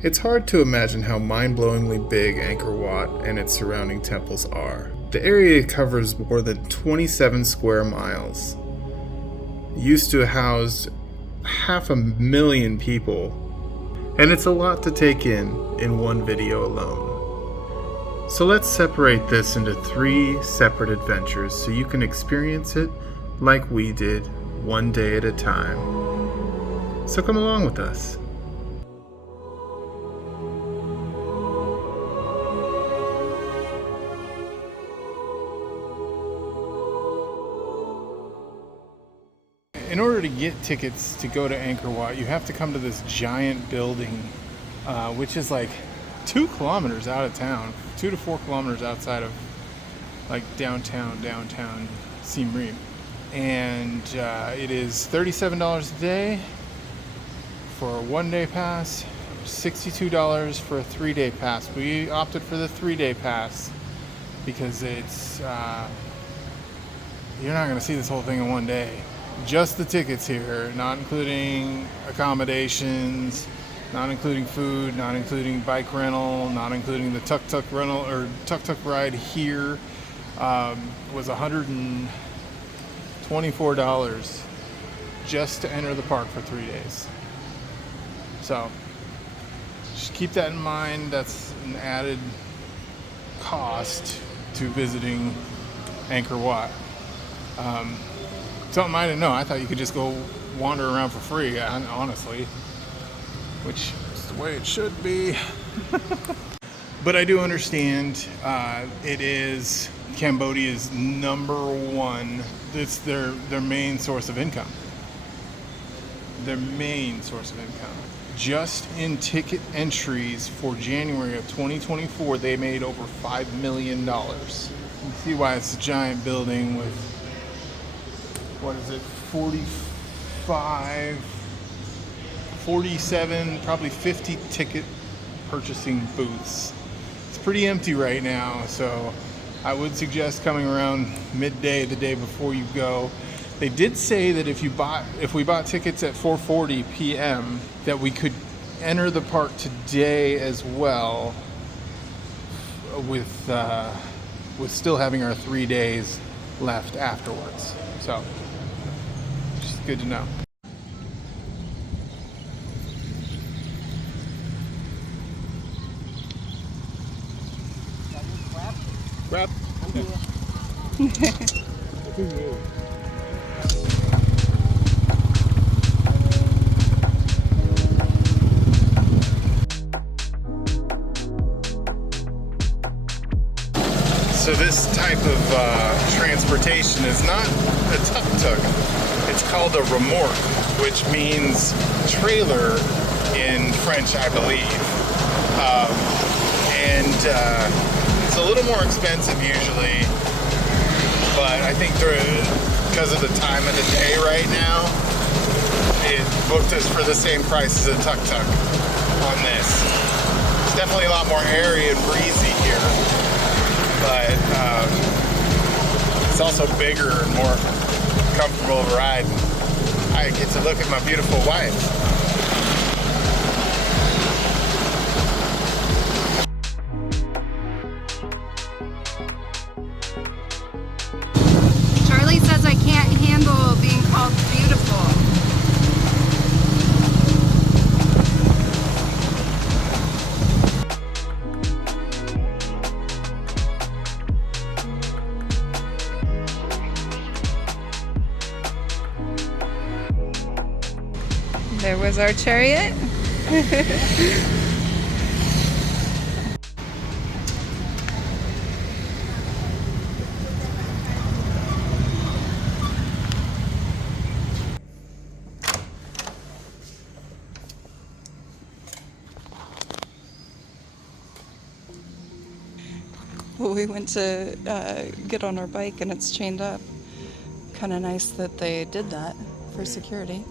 It's hard to imagine how mind-blowingly big Angkor Wat and its surrounding temples are. The area covers more than 27 square miles. It used to house 500,000 people, and it's a lot to take in one video alone. So let's separate this into 3 separate adventures so you can experience it like we did, one day at a time. So come along with us. In order to get tickets to go to Angkor Wat, you have to come to this giant building, which is like 2 kilometers out of town, 2 to 4 kilometers outside of like downtown Siem Reap. And it is $37 a day for a 1-day pass, $62 for a 3-day pass. We opted for the 3-day pass because it's you're not going to see this whole thing in one day. Just the tickets here, not including accommodations, not including food, not including bike rental, not including the tuk-tuk rental or tuk-tuk ride here, was $124 just to enter the park for 3 days. So just keep that in mind. That's an added cost to visiting Angkor Wat. Something I didn't know. I thought you could just go wander around for free, honestly, which is the way it should be. But I do understand it is Cambodia's #1. It's their main source of income. Their main source of income. Just in ticket entries for January of 2024, they made over $5 million. You can see why it's a giant building with, what is it, 45, 47, probably 50 ticket purchasing booths. It's pretty empty right now, so I would suggest coming around midday the day before you go. They did say that if we bought tickets at 4:40 p.m. that we could enter the park today as well, with still having our 3 days left afterwards. So just good to know. Grab. So this type of transportation is not a tuk-tuk. It's called a remorque, which means trailer in French, I believe. It's a little more expensive usually, but I think because of the time of the day right now, it booked us for the same price as a tuk-tuk on this. It's definitely a lot more airy and breezy here, but it's also bigger and more comfortable of a ride. I get to look at my beautiful wife. Charlie says I can't handle being called beautiful. There was our chariot. Well, we went to get on our bike and it's chained up. Kind of nice that they did that for security.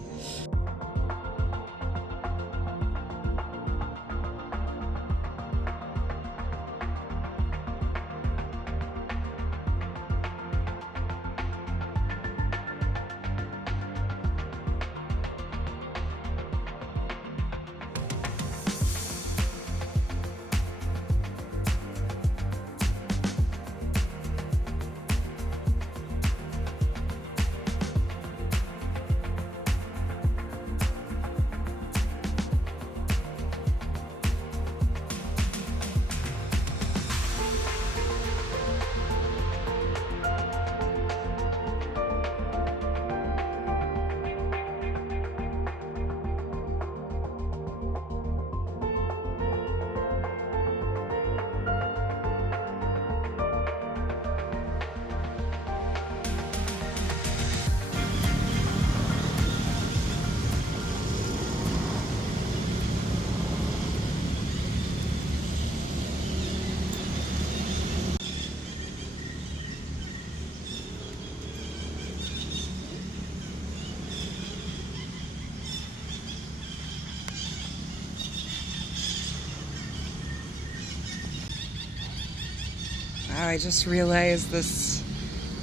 I just realized this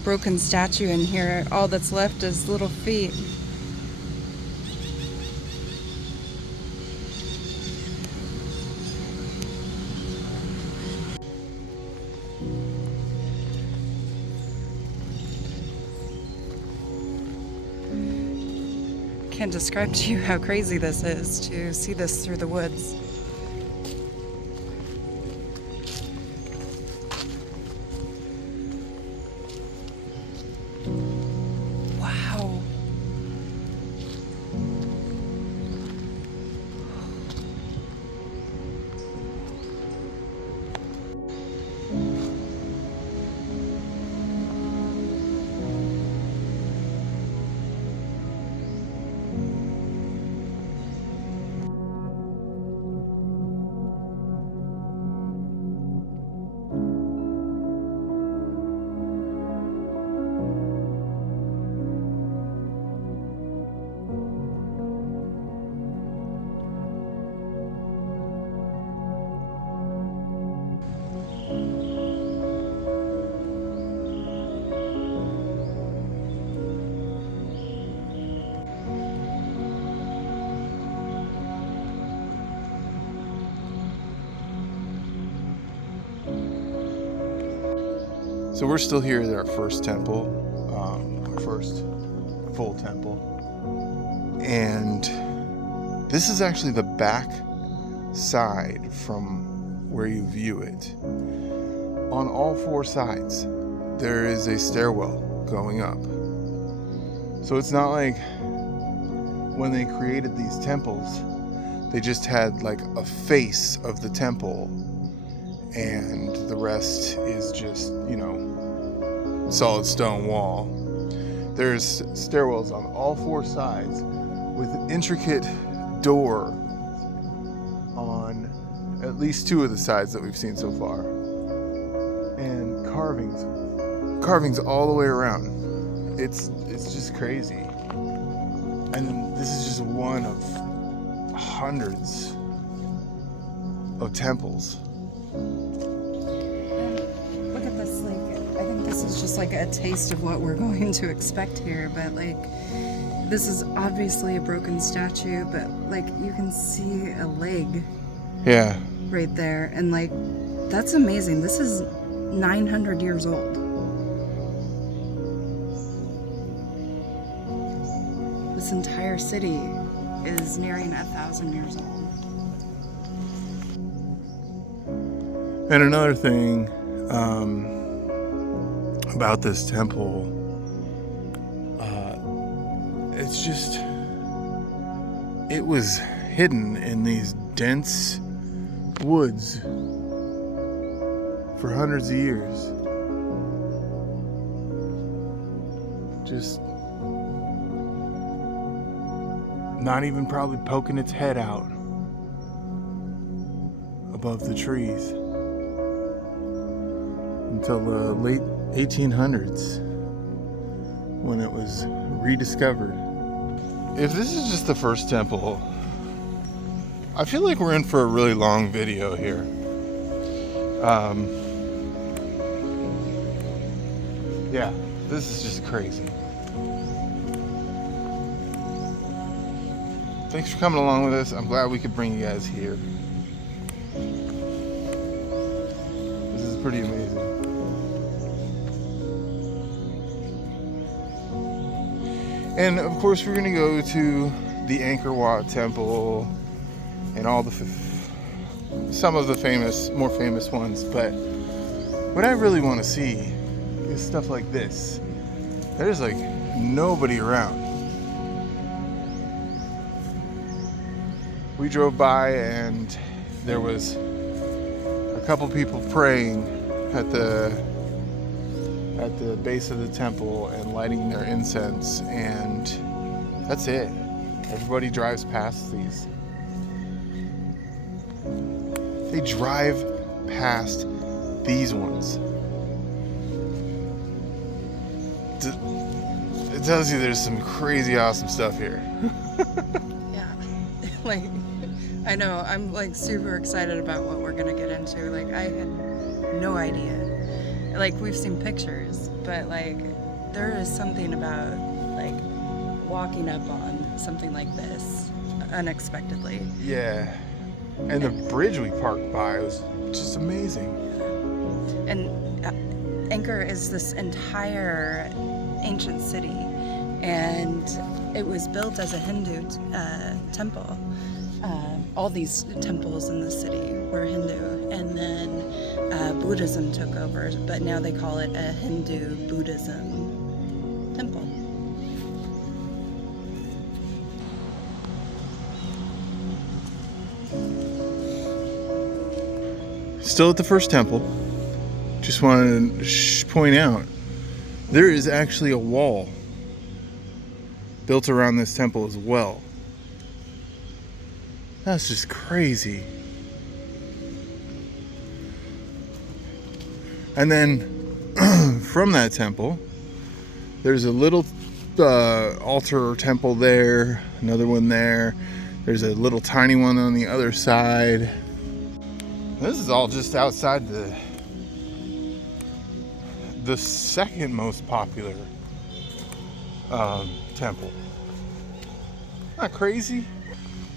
broken statue in here, all that's left is little feet. Can't describe to you how crazy this is to see this through the woods. Wow. So we're still here at our first temple, our first full temple. And this is actually the back side from where you view it. On all four sides, there is a stairwell going up. So it's not like when they created these temples, they just had like a face of the temple and the rest is just, solid stone wall. There's stairwells on all four sides with an intricate door on at least two of the sides that we've seen so far. And carvings all the way around. It's just crazy. And this is just one of hundreds of temples. Look at this, I think this is just a taste of what we're going to expect here, but this is obviously a broken statue, but you can see a leg. Yeah. Right there, and that's amazing. This is 900 years old. This entire city is nearing 1,000 years old. And another thing about this temple, it was hidden in these dense woods for hundreds of years. Just not even probably poking its head out above the trees until the late 1800s when it was rediscovered. If this is just the first temple, I feel like we're in for a really long video here. Yeah, this is just crazy. Thanks for coming along with us. I'm glad we could bring you guys here. This is pretty amazing. And of course, we're going to go to the Angkor Thom Temple and all the some of the more famous ones. But what I really want to see is stuff like this. There's nobody around. We drove by and there was a couple people praying at the base of the temple and lighting their incense, and that's it. Everybody drives past these. They drive past these ones. It tells you there's some crazy awesome stuff here. Yeah. I know, I'm super excited about what we're gonna get into. I had no idea. Like, we've seen pictures, but like there is something about like walking up on something like this unexpectedly. Yeah. And the bridge we parked by was just amazing. And Angkor is this entire ancient city, and it was built as a Hindu temple. All these temples in the city were Hindu, and then Buddhism took over, but now they call it a Hindu Buddhism temple. Still at the first temple. Just wanted to point out, there is actually a wall built around this temple as well. That's just crazy. And then from that temple, there's a little altar or temple there, another one there. There's a little tiny one on the other side. This is all just outside the second most popular temple. Not crazy?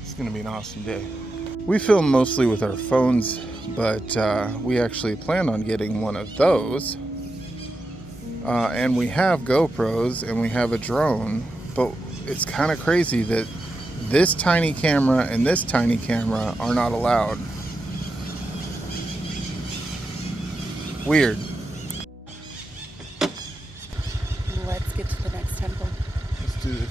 It's gonna be an awesome day. We film mostly with our phones, but we actually plan on getting one of those. And we have GoPros and we have a drone, but it's kind of crazy that this tiny camera and this tiny camera are not allowed. Weird. Let's get to the next temple. Let's do this.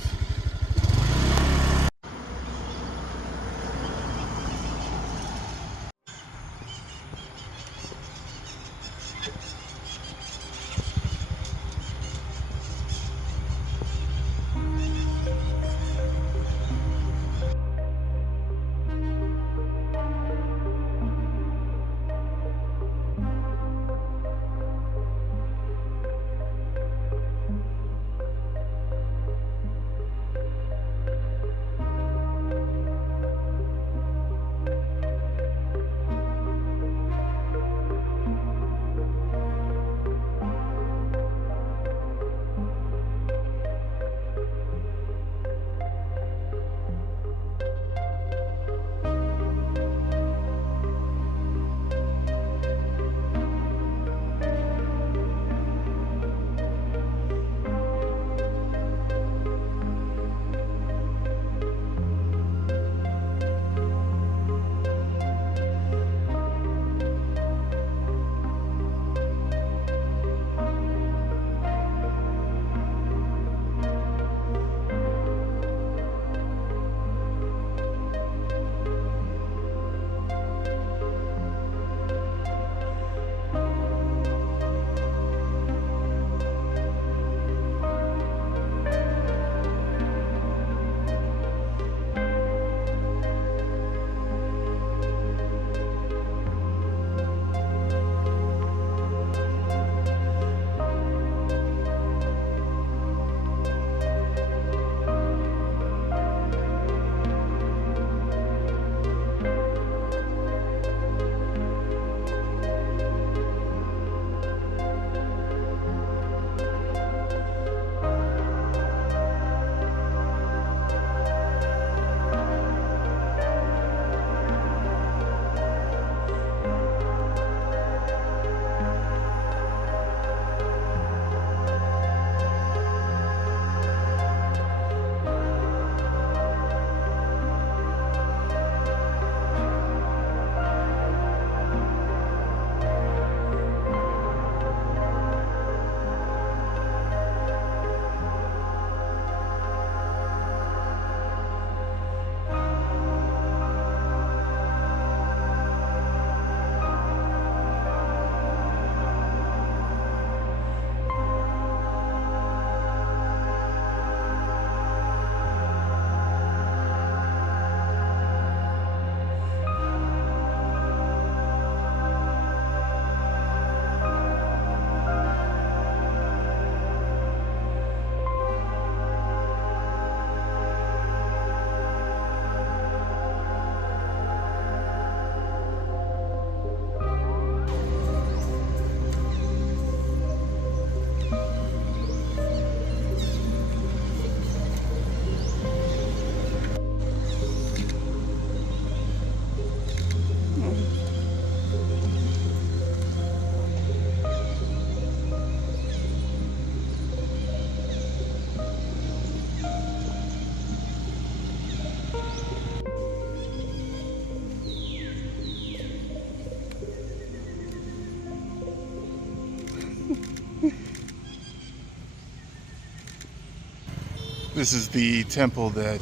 This is the temple that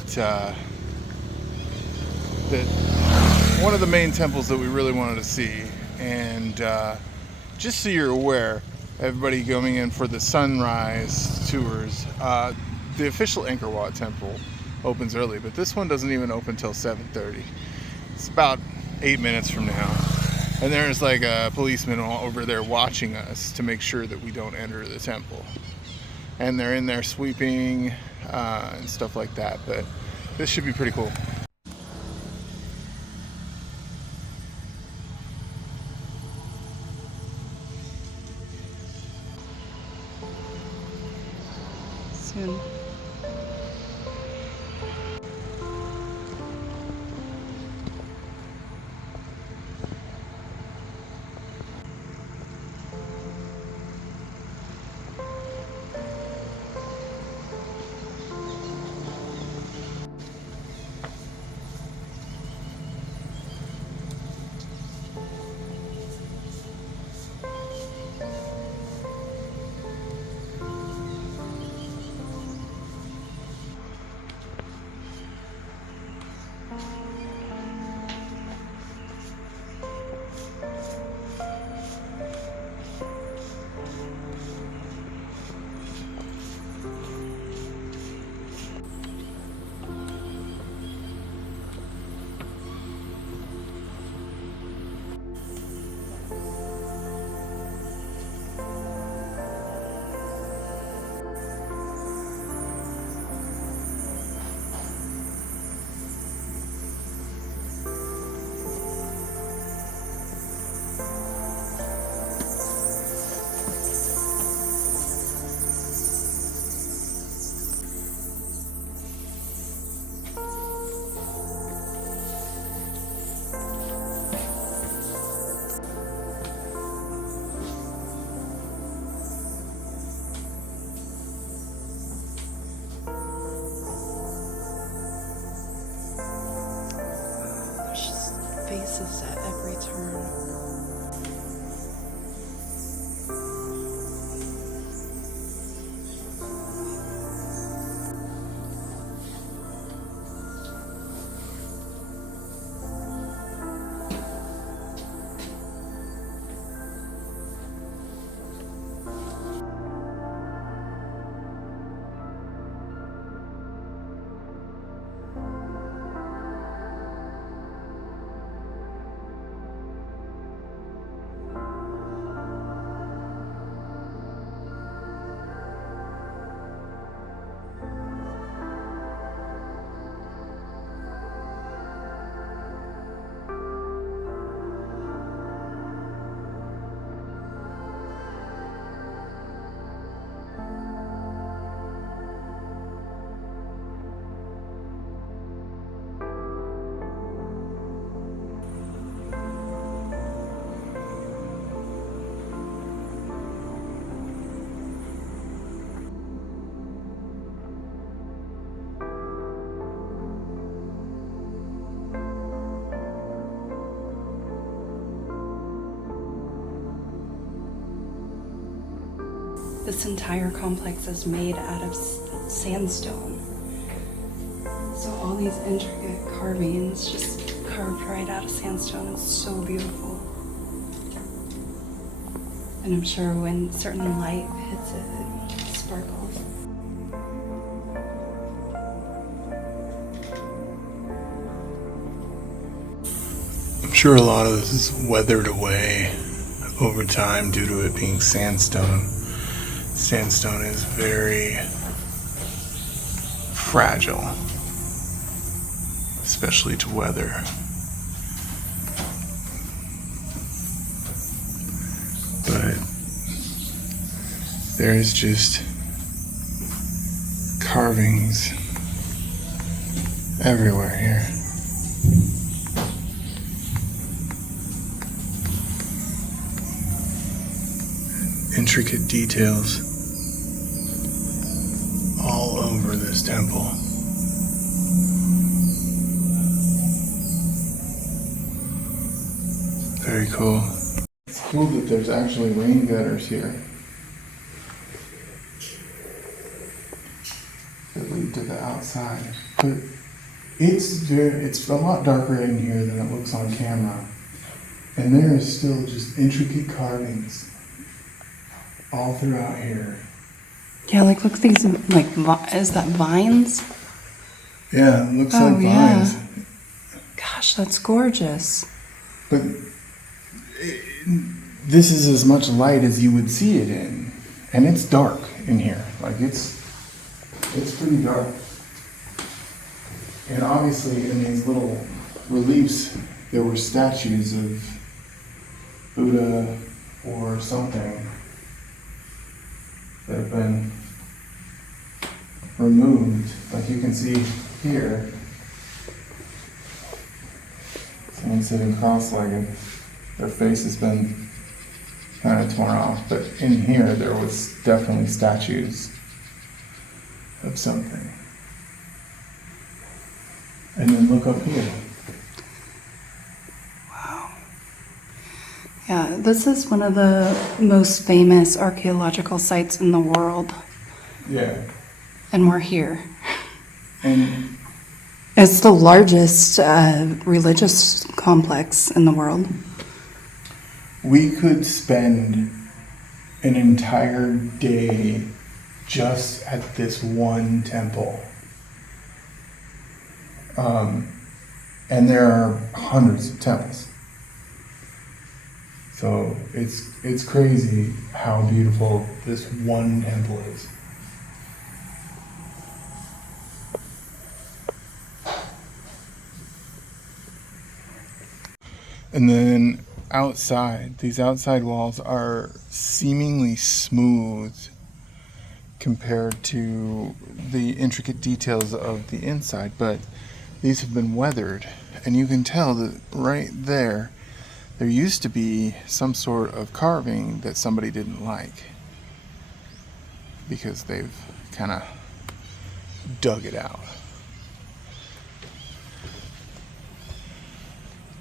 one of the main temples that we really wanted to see. And just so you're aware, everybody going in for the sunrise tours, the official Angkor Wat temple opens early, but this one doesn't even open till 7:30. It's about 8 minutes from now. And there's like a policeman over there watching us to make sure that we don't enter the temple. And they're in there sweeping and stuff like that, but this should be pretty cool. Soon. Faces at every turn. This entire complex is made out of sandstone. So all these intricate carvings just carved right out of sandstone. It's so beautiful. And I'm sure when certain light hits it, it sparkles. I'm sure a lot of this is weathered away over time due to it being sandstone. Sandstone is very fragile, especially to weather. But there's just carvings everywhere here. Intricate details all over this temple. Very cool. It's cool that there's actually rain gutters here that lead to that. the outside, but it's a lot darker in here than it looks on camera. And there is still just intricate carvings all throughout here. Yeah, like look at these, like, is that vines? Yeah, it looks Oh, like yeah. vines. Gosh, that's gorgeous. But this is as much light as you would see it in. And it's dark in here. Like it's pretty dark. And obviously in these little reliefs, there were statues of Buddha or something that have been removed. Like you can see here, someone sitting cross-legged. Their face has been kind of torn off, but in here there was definitely statues of something. And then look up here. Wow. Yeah, this is one of the most famous archaeological sites in the world. Yeah. And we're here. And It's the largest religious complex in the world. we could spend an entire day just at this one temple. And there are hundreds of temples. So it's crazy how beautiful this one temple is. And then outside, these outside walls are seemingly smooth compared to the intricate details of the inside, but these have been weathered, and you can tell that right there used to be some sort of carving that somebody didn't like because they've kind of dug it out.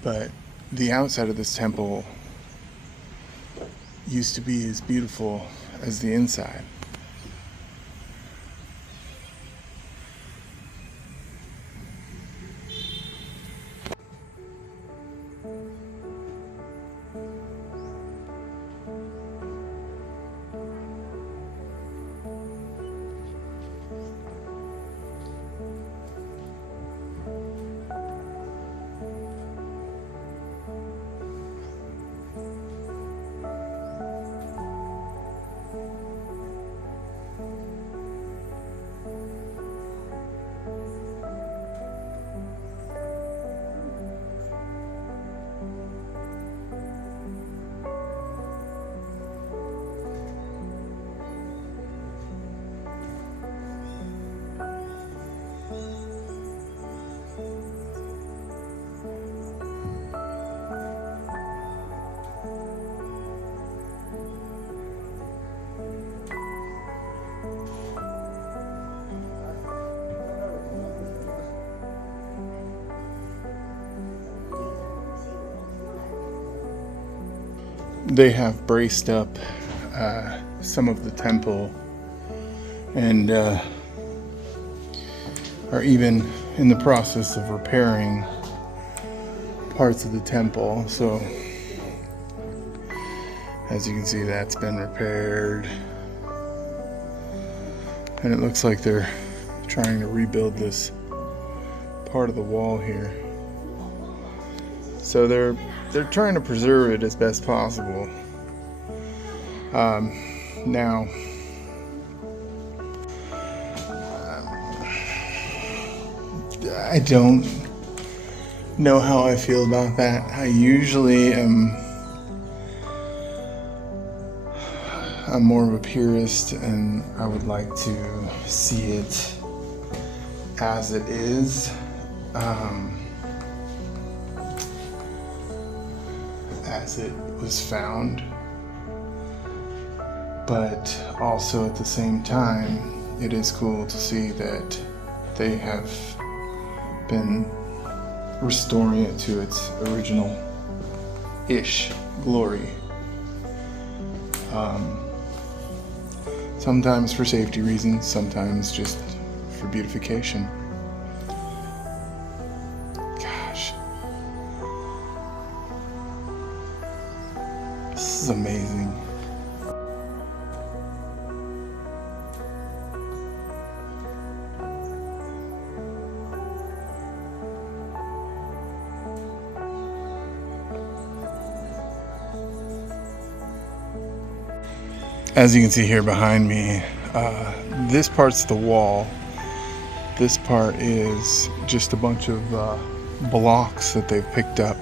But the outside of this temple used to be as beautiful as the inside. They have braced up some of the temple and are even in the process of repairing parts of the temple. So as you can see, that's been repaired, and it looks like they're trying to rebuild this part of the wall here. So they're trying to preserve it as best possible. Now, I don't know how I feel about that. I usually I'm more of a purist, and I would like to see it as it is. As it was found, but also at the same time, it is cool to see that they have been restoring it to its original-ish glory. Sometimes for safety reasons, sometimes just for beautification. Gosh. This is amazing. As you can see here behind me, this part's the wall. This part is just a bunch of blocks that they've picked up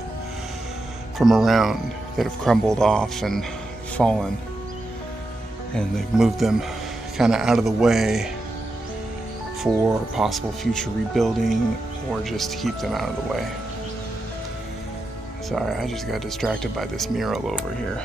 from around that have crumbled off and fallen. And they've moved them kind of out of the way for possible future rebuilding or just to keep them out of the way. Sorry, I just got distracted by this mural over here.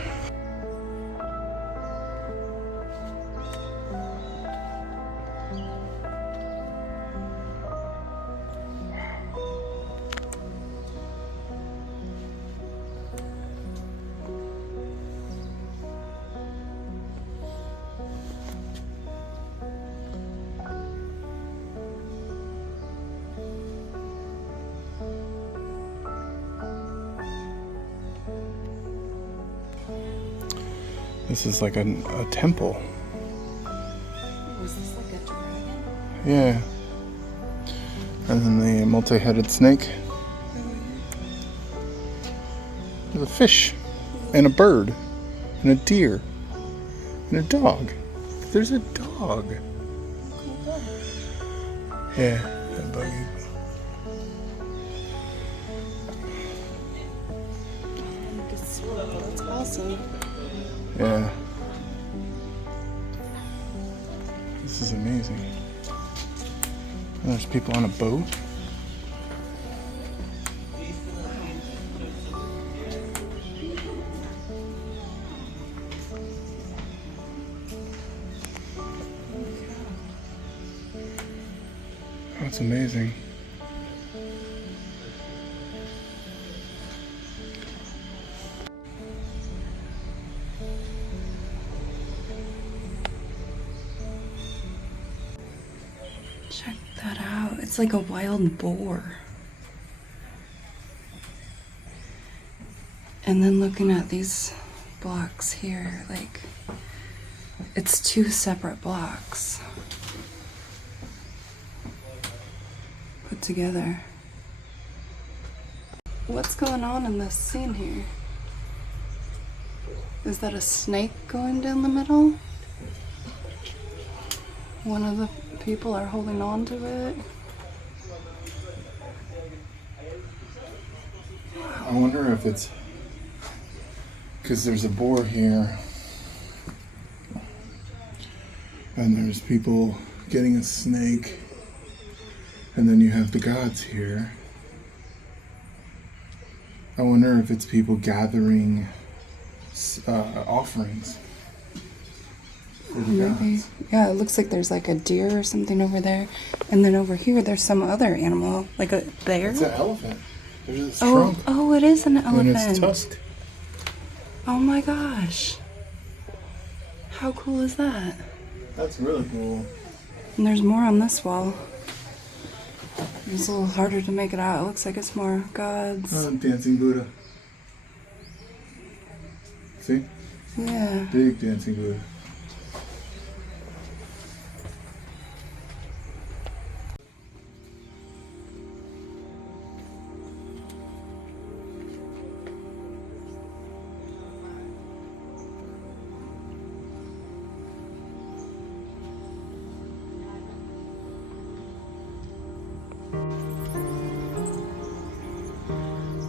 This is like a temple. Was this like a dragon? Yeah. And then the multi-headed snake. There's a fish. And a bird. And a deer. And a dog. There's a dog. Yeah, that buggy. That's awesome. Yeah. This is amazing. And there's people on a boat. That's amazing. Check that out. It's like a wild boar. And then looking at these blocks here, like, it's two separate blocks put together. What's going on in this scene here? Is that a snake going down the middle? One of the people are holding on to it. I wonder if it's because there's a boar here and there's people getting a snake, and then you have the gods here. I wonder if it's people gathering offerings for the Maybe. gods. Yeah, it looks like there's like a deer or something over there. And then over here there's some other animal, like a bear. It's an elephant. There's its Oh, trunk oh, it is an elephant. and its tusk. Oh my gosh. How cool is that? That's really cool. And there's more on this wall. It's a little harder to make it out. It looks like it's more gods. Dancing Buddha. See? Yeah. Big dancing Buddha.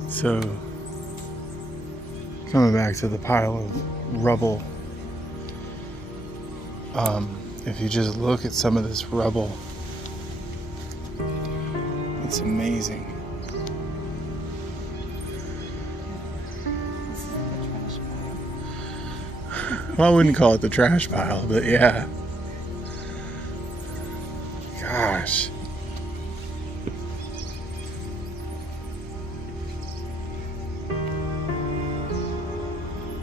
So, coming back to the pile of rubble, if you just look at some of this rubble, it's amazing. Well, I wouldn't call it the trash pile, but yeah. Gosh.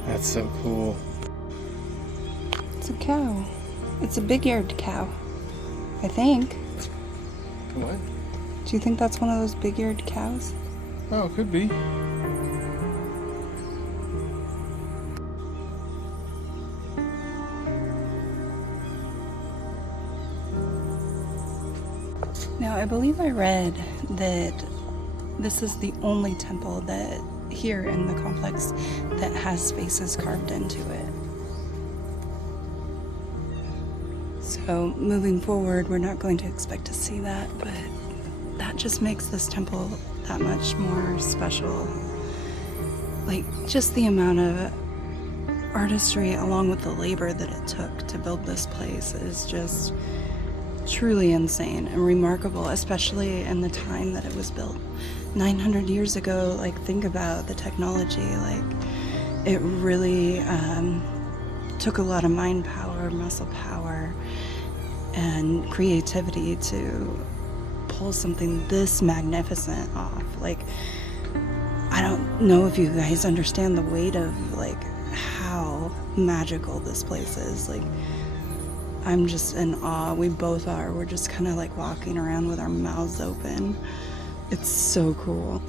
That's so cool. It's a cow. It's a big-eared cow, I think. What? Do you think that's one of those big-eared cows? Oh, it could be. Now, I believe I read that this is the only temple that here in the complex that has faces carved into it. So moving forward, we're not going to expect to see that, but that just makes this temple that much more special. Like, just the amount of artistry along with the labor that it took to build this place is just truly insane and remarkable, especially in the time that it was built. 900 years ago, like, think about the technology. Like, it really took a lot of mind power, muscle power, and creativity to pull something this magnificent off. Like, I don't know if you guys understand the weight of, like, how magical this place is. Like, I'm just in awe. We both are. We're just kind of like walking around with our mouths open. It's so cool.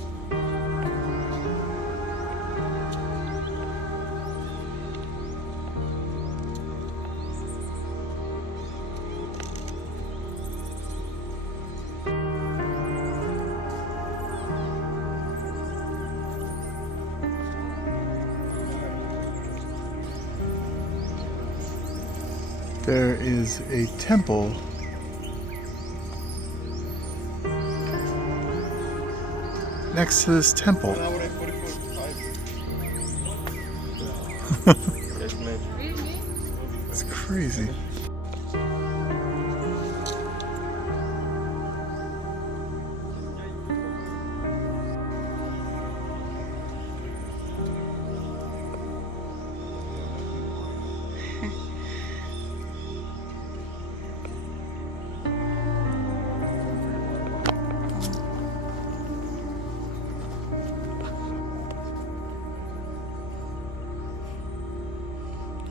There is a temple next to this temple. It's crazy.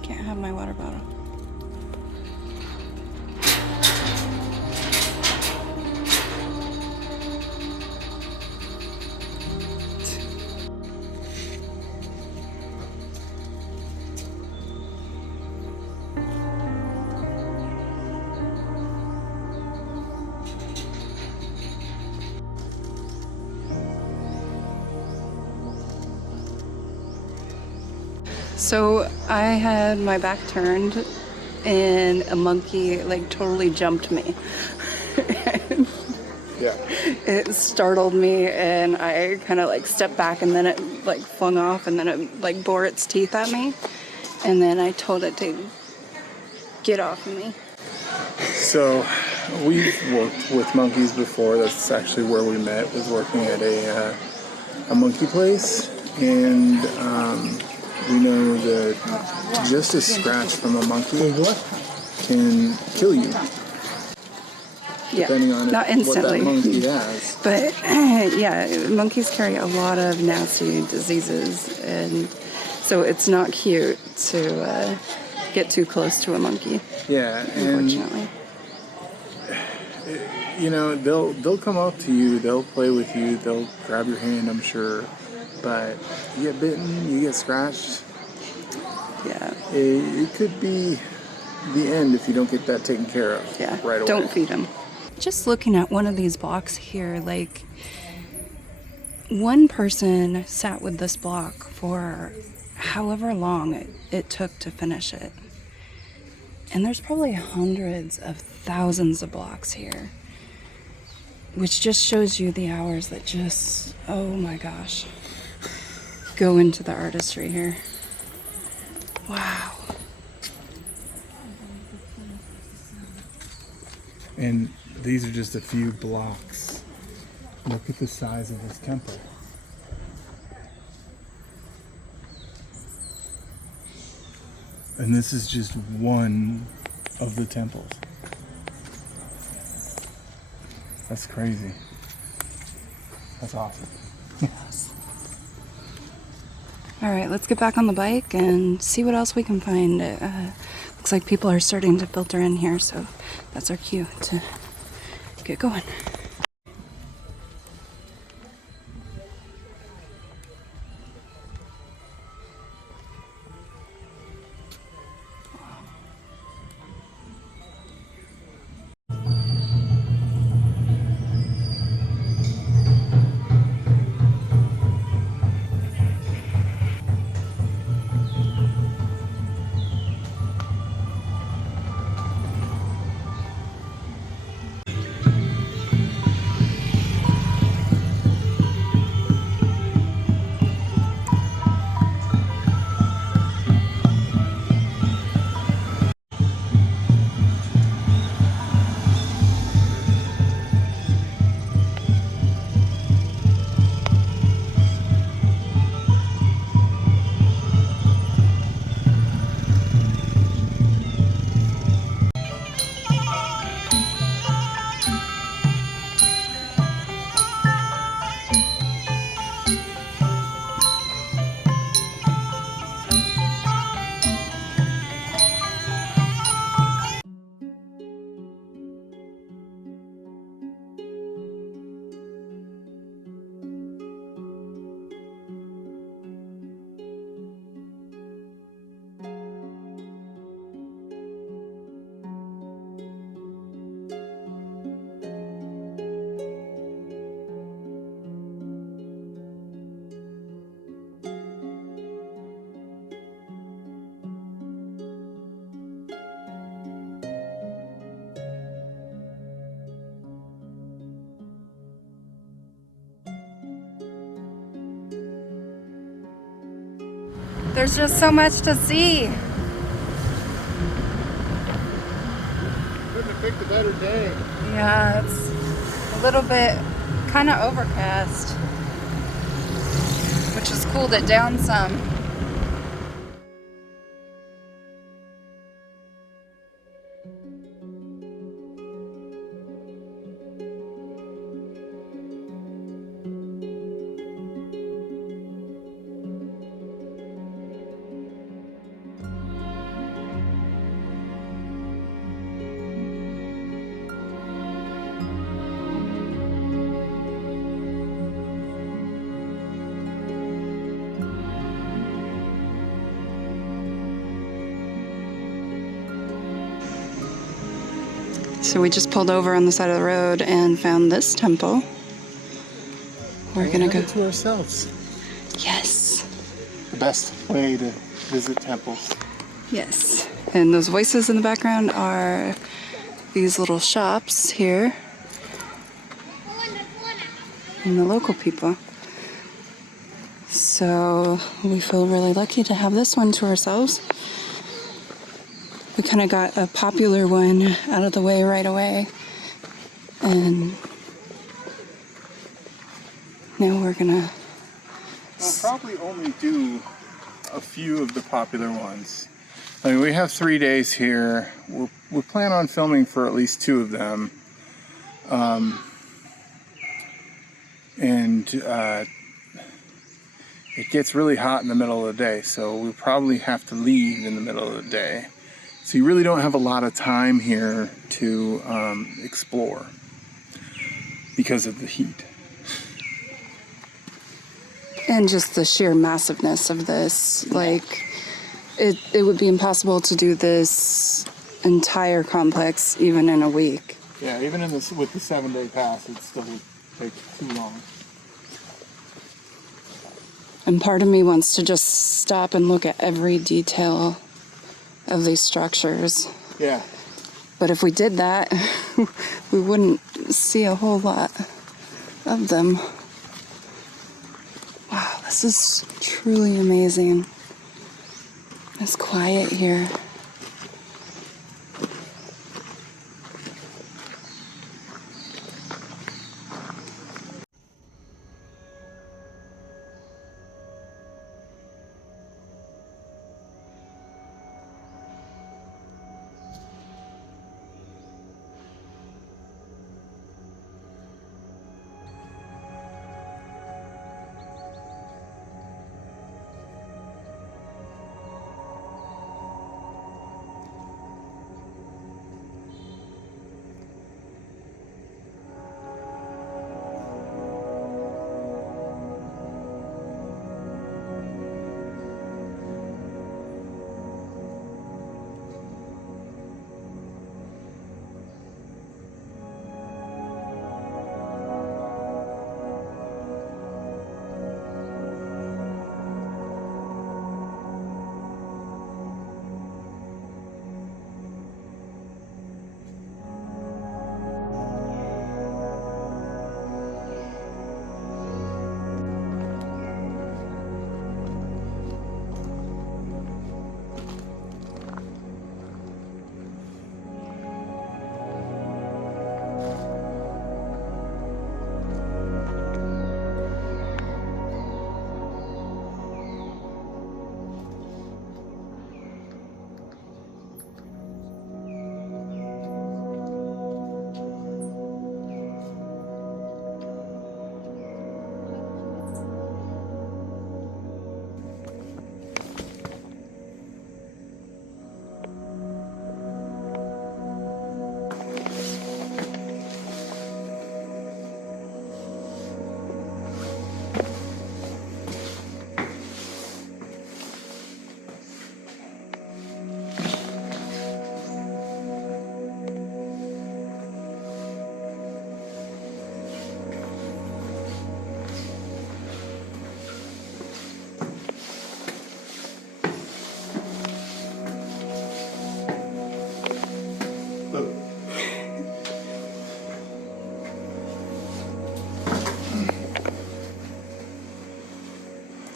Can't have my water bottle. So I had my back turned and a monkey like totally jumped me. Yeah. It startled me and I kind of like stepped back and then it like flung off and then it like bore its teeth at me. And then I told it to get off of me. So we've worked with monkeys before. That's actually where we met, was working at a monkey place. And we know that just a scratch from a monkey can kill you. Yeah, Depending on not instantly. what that monkey has. But yeah, monkeys carry a lot of nasty diseases, and so it's not cute to get too close to a monkey. Yeah, unfortunately. And you know, they'll come up to you, they'll play with you, they'll grab your hand, I'm sure. But you get bitten, you get scratched. Yeah. It could be the end if you don't get that taken care of. Yeah. Right away. Don't feed them. Just looking at one of these blocks here, like, one person sat with this block for however long it took to finish it. And there's probably hundreds of thousands of blocks here, which just shows you the hours that just, oh my gosh, go into the artistry here. Wow. And these are just a few blocks. Look at the size of this temple. And this is just one of the temples. That's crazy. That's awesome. All right, let's get back on the bike and see what else we can find. Looks like people are starting to filter in here, so that's our cue to get going. There's just so much to see. Couldn't have picked a better day. Yeah, it's a little bit kind of overcast, which has cooled it down some. So we just pulled over on the side of the road and found this temple. We're gonna go to ourselves. Yes. The best way to visit temples. Yes. And those voices in the background are these little shops here and the local people. So we feel really lucky to have this one to ourselves. We kind of got a popular one out of the way right away, and now we're gonna... We'll probably only do a few of the popular ones. I mean, we have 3 days here. We plan on filming for at least 2 of them. It gets really hot in the middle of the day, so we probably have to leave in the middle of the day. So you really don't have a lot of time here to explore because of the heat. And just the sheer massiveness of this. Like, it would be impossible to do this entire complex even in a week. Yeah, even in this with the 7-day pass, it still would take too long. And part of me wants to just stop and look at every detail of these structures. Yeah. But if we did that, we wouldn't see a whole lot of them. Wow, this is truly amazing. It's quiet here.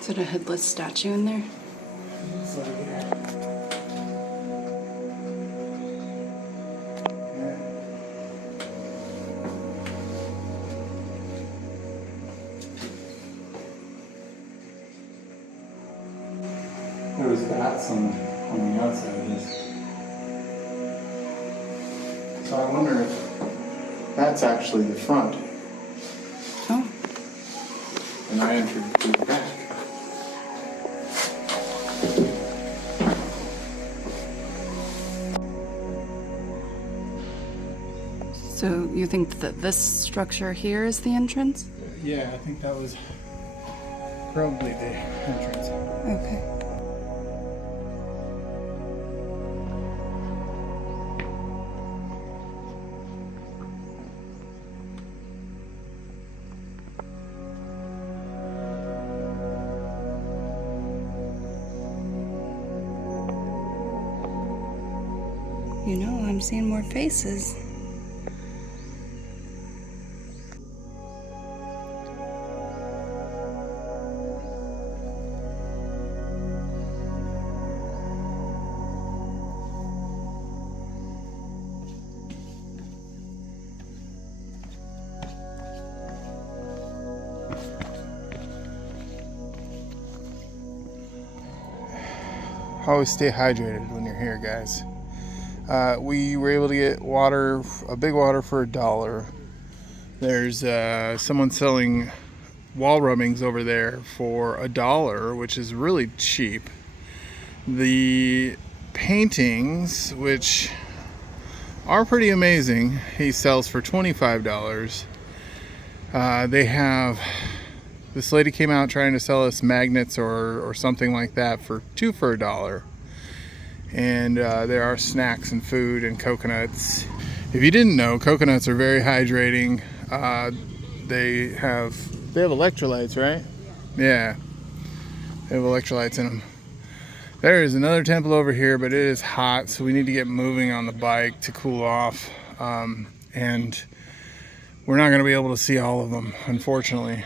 Is it a headless statue in there? over here. There was bats on the outside of this. So I wonder if that's actually the front. Oh. And I entered through the back. So you think that this structure here is the entrance? Yeah, I think that was probably the entrance. Okay. You know, I'm seeing more faces. Always stay hydrated when you're here, guys. We were able to get water, a big water for $1. There's someone selling wall rubbings over there for $1, which is really cheap. The paintings, which are pretty amazing, he sells for $25. They have, this lady came out trying to sell us magnets or something like that for $1. And there are snacks and food and coconuts. If you didn't know, coconuts are very hydrating. They have electrolytes, right? Yeah, they have electrolytes in them. There is another temple over here, but it is hot, so we need to get moving on the bike to cool off. And we're not going to be able to see all of them, unfortunately.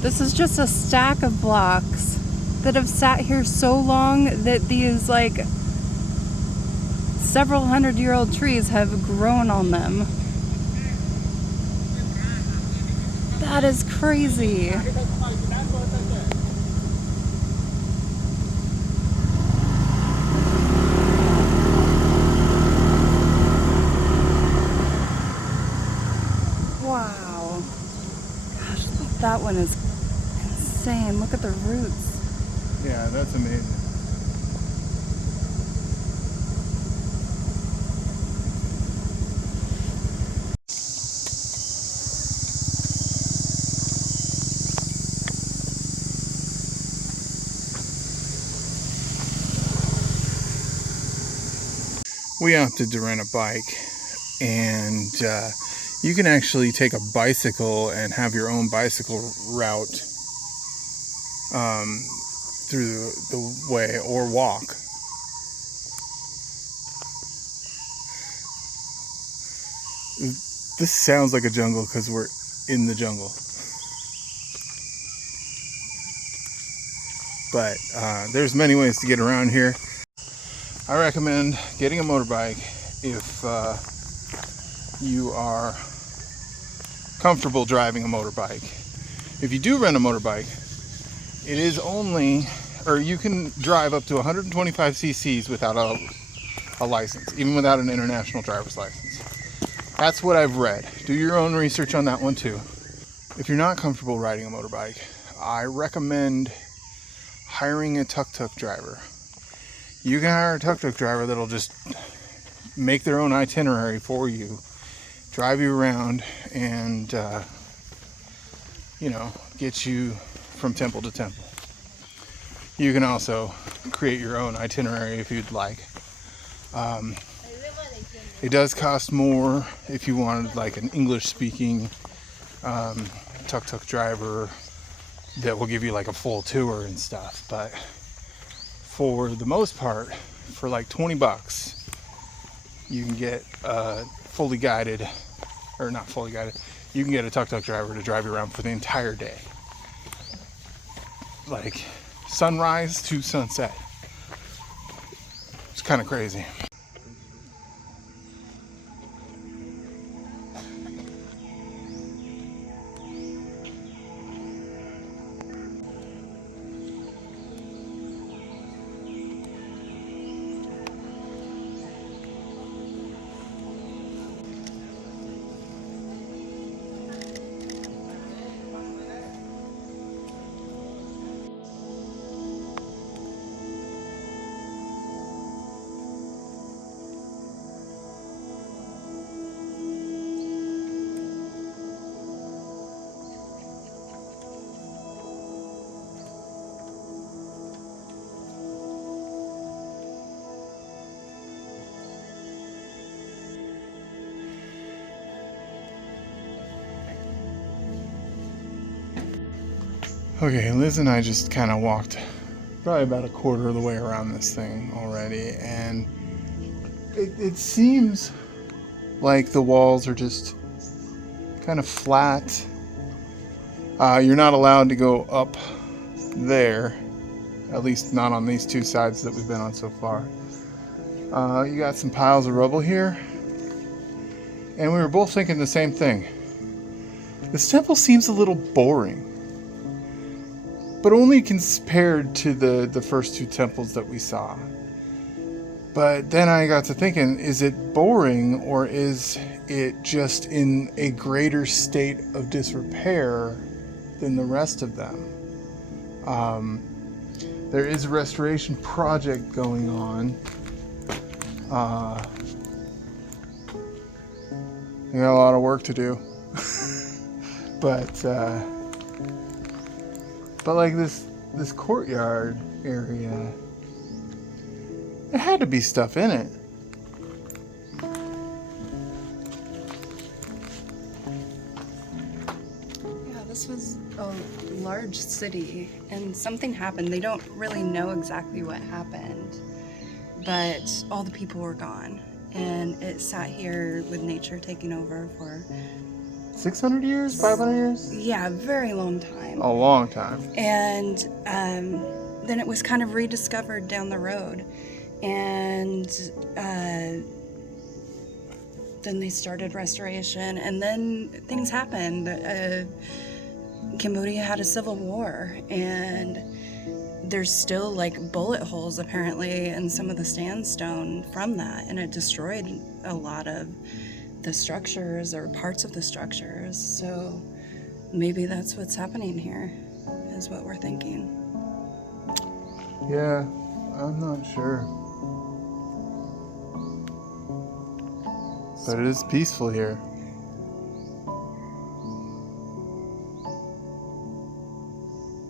This is just a stack of blocks that have sat here so long that these like several 100-year-old trees have grown on them. That is crazy. Wow. Gosh, that one is insane. Look at the roots. Yeah, that's amazing. We opted to rent a bike, and you can actually take a bicycle and have your own bicycle route through the way, or walk. This sounds like a jungle because we're in the jungle. But there's many ways to get around here. I recommend getting a motorbike if you are comfortable driving a motorbike. If you do rent a motorbike, it is only, or you can drive up to 125 cc's without a license, even without an international driver's license. That's what I've read. Do your own research on that one too. If you're not comfortable riding a motorbike, I recommend hiring a tuk-tuk driver. You can hire a tuk-tuk driver that'll just make their own itinerary for you, drive you around, and get you from temple to temple. You can also create your own itinerary if you'd like. It does cost more if you wanted like an English-speaking tuk-tuk driver that will give you like a full tour and stuff. But for the most part, for like $20, you can get fully guided, or not fully guided, you can get a tuk-tuk driver to drive you around for the entire day. like sunrise to sunset. It's kind of crazy. Okay, Liz and I just kind of walked probably about a quarter of the way around this thing already, and it seems like the walls are just kind of flat. You're not allowed to go up there, at least not on these two sides that we've been on so far. You got some piles of rubble here, and we were both thinking the same thing. This temple seems a little boring. But only compared to the first two temples that we saw. But then I got to thinking, is it boring or is it just in a greater state of disrepair than the rest of them? There is a restoration project going on. We got a lot of work to do. But like this courtyard area, it had to be stuff in it. Yeah, this was a large city, and something happened. They don't really know exactly what happened, but all the people were gone, and it sat here with nature taking over for 600 years? 500 years? Yeah, a very long time. A long time. And then it was kind of rediscovered down the road. And then they started restoration. And then things happened. Cambodia had a civil war. And there's still like bullet holes apparently in some of the sandstone from that. And it destroyed a lot of the structures or parts of the structures, so maybe that's what's happening here, is what we're thinking. Yeah, I'm not sure. But it is peaceful here.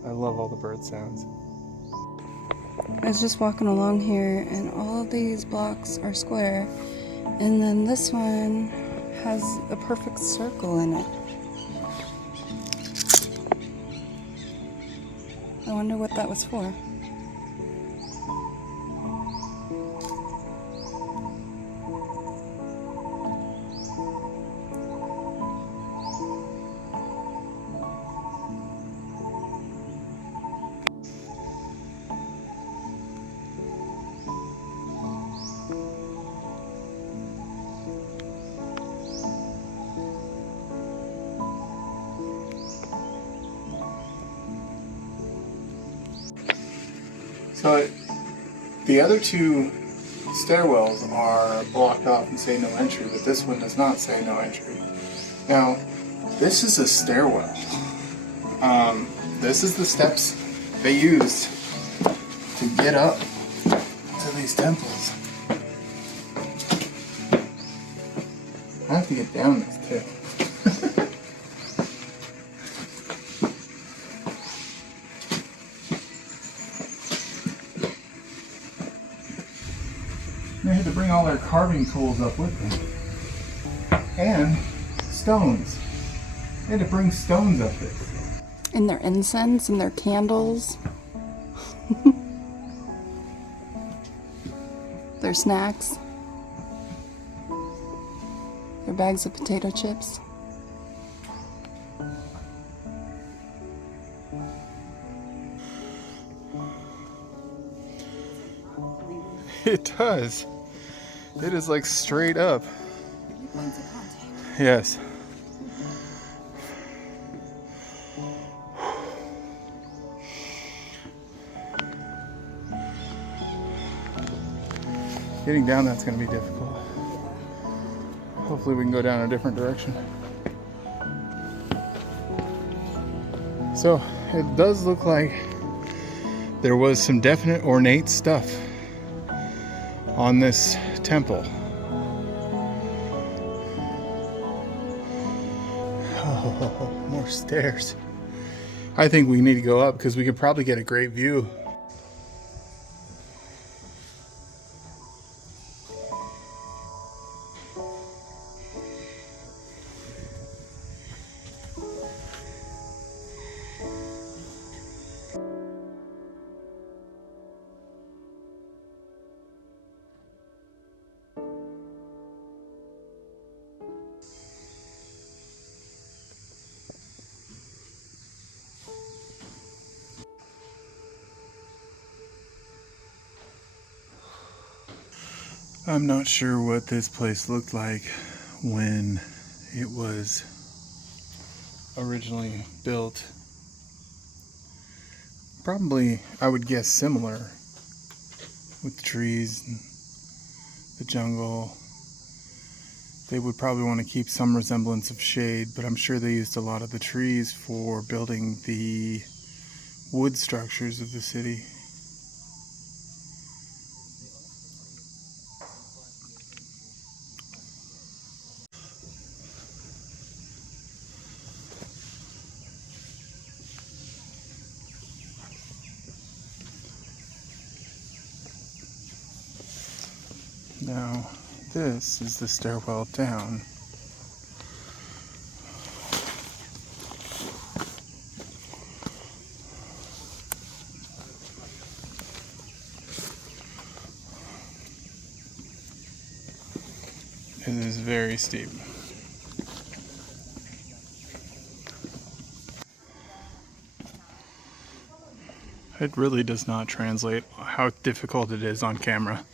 I love all the bird sounds. I was just walking along here, and all of these blocks are square. And then this one has a perfect circle in it. I wonder what that was for. So the other two stairwells are blocked off and say no entry, but this one does not say no entry. Now, this is a stairwell. This is the steps they used to get up to these temples. I have to get down this too. They had to bring all their carving tools up with them. And stones. They had to bring stones up this. And their incense and their candles. Their snacks. Their bags of potato chips. It does. It is like straight up. Yes. Getting down that's going to be difficult. Hopefully we can go down a different direction. So it does look like there was some definite ornate stuff on this temple. Oh, more stairs. I think we need to go up because we could probably get a great view. I'm not sure what this place looked like when it was originally built. Probably, I would guess, similar with the trees and the jungle. They would probably want to keep some resemblance of shade, but I'm sure they used a lot of the trees for building the wood structures of the city. Now, this is the stairwell down. It is very steep. It really does not translate how difficult it is on camera.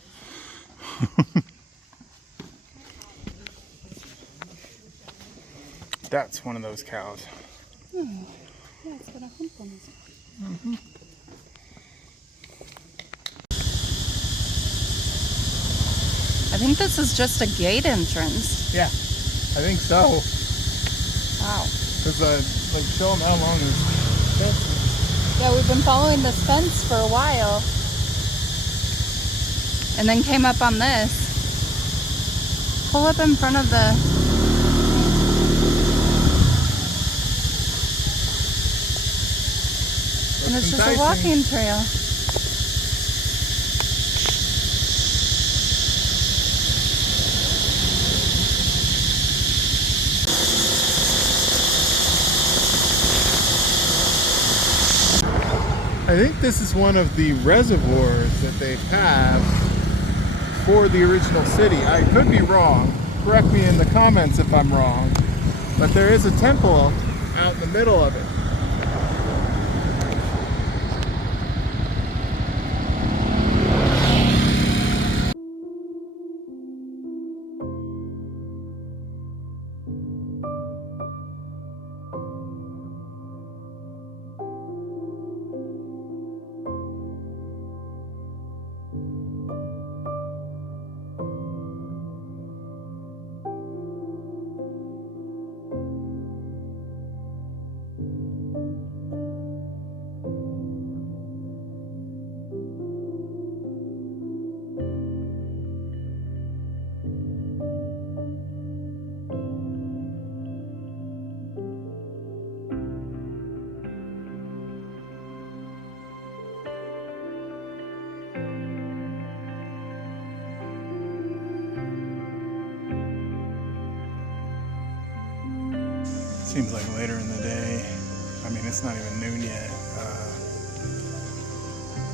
That's one of those cows. Yeah, it's got a hump on it. Mm-hmm. I think this is just a gate entrance. Yeah, I think so. Wow. Because, like, show them how long this fence is. Yeah, we've been following this fence for a while. And then came up on this. Pull up in front of the... And it's just a walking trail. I think this is one of the reservoirs that they have for the original city. I could be wrong. Correct me in the comments if I'm wrong. But there is a temple out in the middle of it. Seems like later in the day. I mean, it's not even noon yet.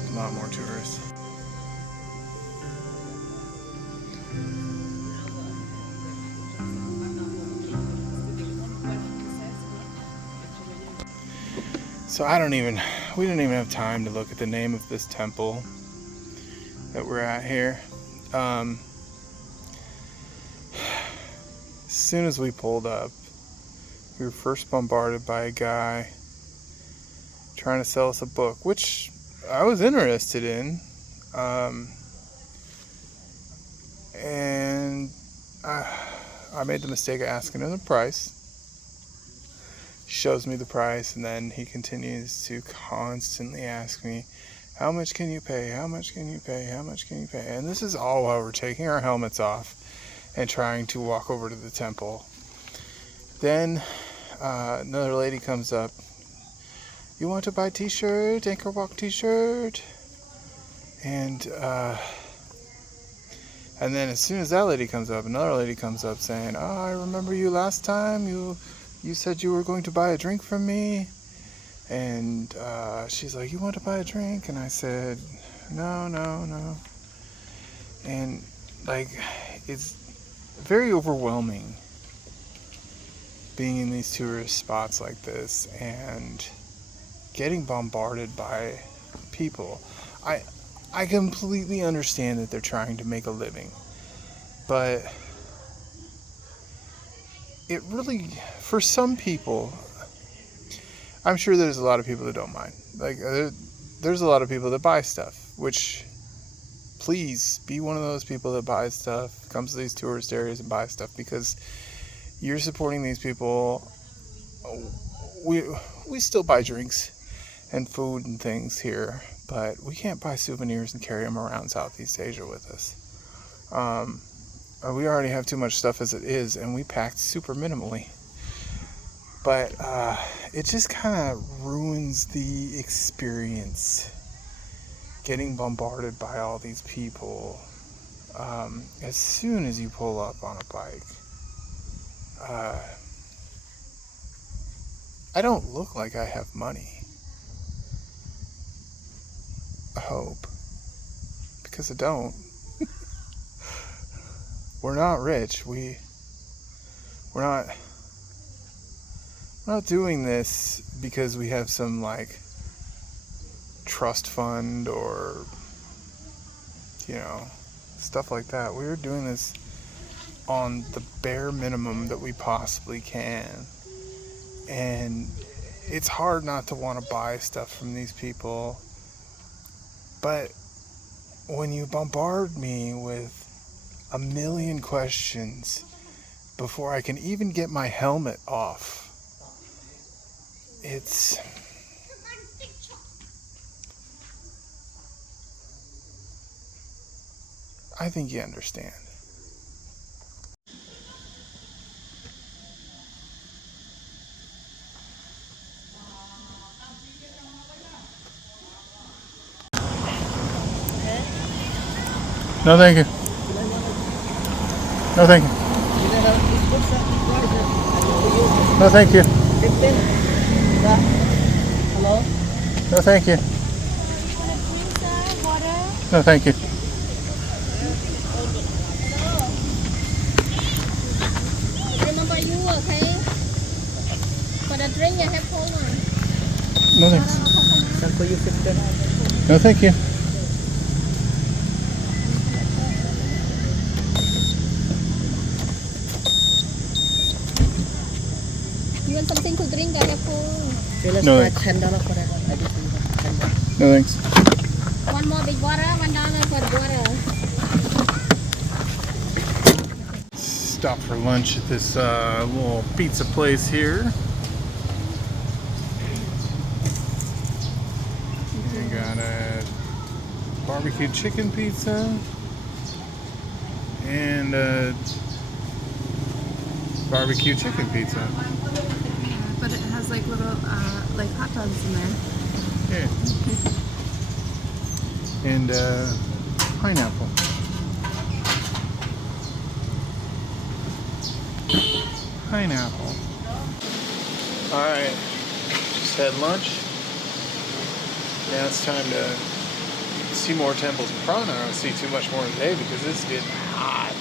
A lot more tourists. So I don't even we didn't even have time to look at the name of this temple that we're at here. As soon as we pulled up, we were first bombarded by a guy trying to sell us a book, which I was interested in. And I made the mistake of asking him the price. He shows me the price, and then he continues to constantly ask me, how much can you pay? How much can you pay? How much can you pay? And this is all while we're taking our helmets off and trying to walk over to the temple. Then another lady comes up. You want to buy a t-shirt? Angkor Walk t-shirt? And then as soon as that lady comes up, another lady comes up saying, oh, I remember you last time. You said you were going to buy a drink from me. And she's like, you want to buy a drink? And I said, no. And like, it's very overwhelming being in these tourist spots like this and getting bombarded by people. I completely understand that they're trying to make a living, but it really, for some people, I'm sure there's a lot of people that don't mind. Like, there's a lot of people that buy stuff, which, please be one of those people that buys stuff, comes to these tourist areas and buys stuff, because you're supporting these people. We still buy drinks and food and things here, but we can't buy souvenirs and carry them around Southeast Asia with us. We already have too much stuff as it is, and we packed super minimally. But it just kind of ruins the experience, getting bombarded by all these people. As soon as you pull up on a bike, I don't look like I have money. I hope. Because I don't. We're not rich. We're not doing this because we have some like trust fund or stuff like that. We're doing this on the bare minimum that we possibly can. And it's hard not to want to buy stuff from these people. But when you bombard me with a million questions before I can even get my helmet off, I think you understand. No, thank you. No, thank you. No, thank you. Hello? No, thank you. No, thank you. Remember you, okay? For the drink, you have cold one. No, thanks. No, thank you. You want something to drink? I have cold. No, $10 for that one. I just $10. No, thanks. One more big water, $1 for water. Stop for lunch at this little pizza place here. We got a barbecue chicken pizza and a barbecue chicken pizza. But it has like little like hot dogs in there. Yeah. And pineapple. Pineapple. Alright, just had lunch. Now it's time to see more temples in front. I don't see too much more today because it's getting hot.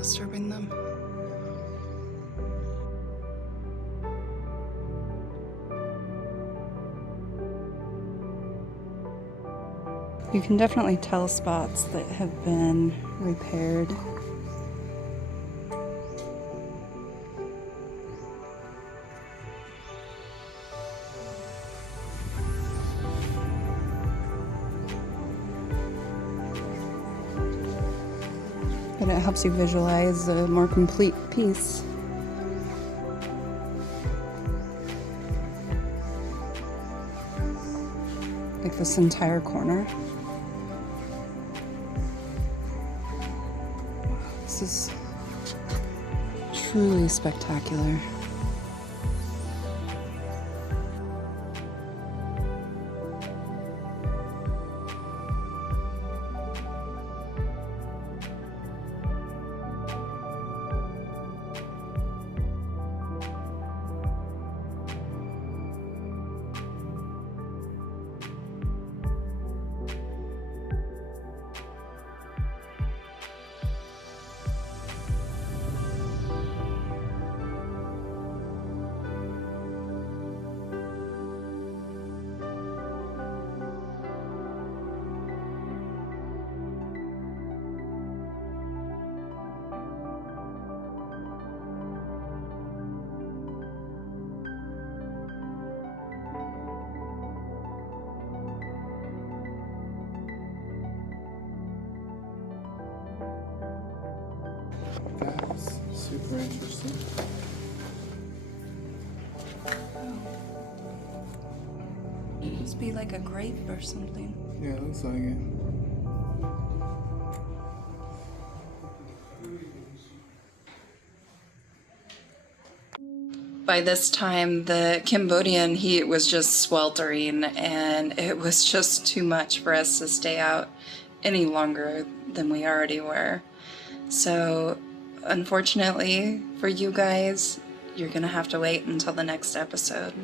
disturbing them. You can definitely tell spots that have been repaired. But it helps you visualize a more complete piece. Like this entire corner. This is truly spectacular. That's super interesting. Must be like a grape or something. Yeah, it looks like it. By this time, the Cambodian heat was just sweltering, and it was just too much for us to stay out any longer than we already were. So, unfortunately for you guys, you're gonna have to wait until the next episode.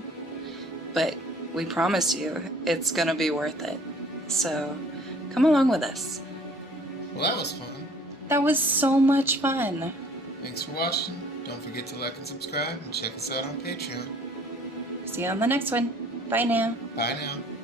But we promise you, it's gonna be worth it. So, come along with us. Well, that was fun. That was so much fun. Thanks for watching. Don't forget to like and subscribe and check us out on Patreon. See you on the next one. Bye now. Bye now.